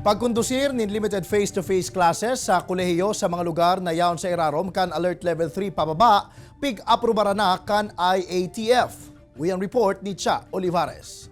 Pagkondusir nin limited face-to-face classes sa kolehiyo sa mga lugar na yaon sa irarom kan Alert Level 3 pababa, pig-aprobara na kan IATF. Uyang report ni Cha Olivares.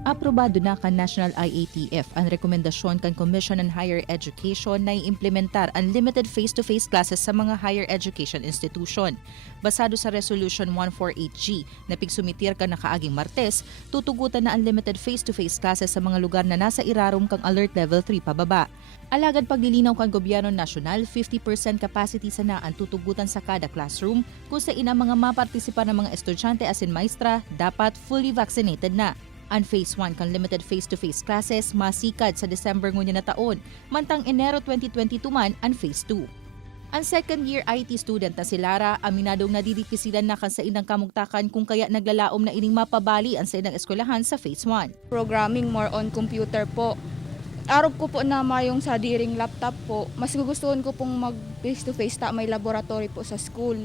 Aprobado na kan National IATF ang rekomendasyon kan Commission on Higher Education na i-implementar ang limited face-to-face classes sa mga higher education institution. Basado sa Resolution 148G na pigsumitir ka na kaaging Martes, tutugutan na ang limited face-to-face classes sa mga lugar na nasa irarom kang Alert Level 3 pababa. Alagad paglilinaw kan Gobyerno Nasyonal, 50% capacity sana ang tutugutan sa kada classroom kung sa ina mga mapartisipa ng mga estudyante asin maestra dapat fully vaccinated na. Ang Phase 1 kan limited face-to-face classes masikad sa December ngunya na taon, mantang Enero 2022 man ang Phase 2. Ang second-year IT student na si Lara, aminadong nadidipisilan na kan sa inang kamugtakan kung kaya naglalaom na ining mapabali ang sa inang eskwelahan sa Phase 1. Programming more on computer po. Arog ko po na mayong sa diring laptop po. Mas gugustuhan ko pong mag face-to-face ta may laboratory po sa school.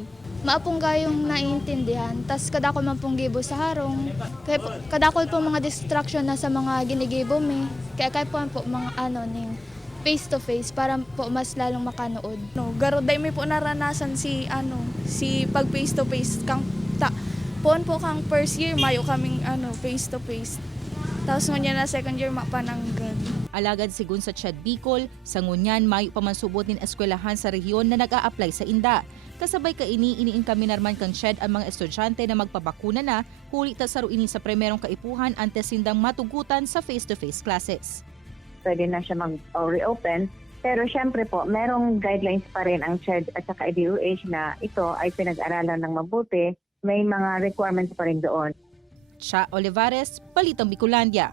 Maapong gayong naiintindihan, tas kadakol man pong gibo sa harong. Kaya kadakol po mga distraction na sa mga ginigibo mi. Kaya po mga ning face to face para po mas lalong makanood. Garuday may po naranasan si pag face to face kang Poon po kang first year mayo kaming face to face. Tapos ngunya na second year mapananggan. Alagad sigun sa Ched Bicol, sa ngunyan mayo pa man subot nin eskwelahan sa rehiyon na nag-a-apply sa inda. Kasabay iniin kami narman kang Ched ang mga estudyante na magpabakuna na, huli ta sa ruinin sa primerong kaipuhan antes sindang matugutan sa face-to-face classes. Pwede na siya mag-reopen. Pero syempre po, merong guidelines pa rin ang CHED at saka DOH na ito ay pinag-aralan ng mabuti. May mga requirements pa rin doon. Cha Olivares, Balitang Bicolandia.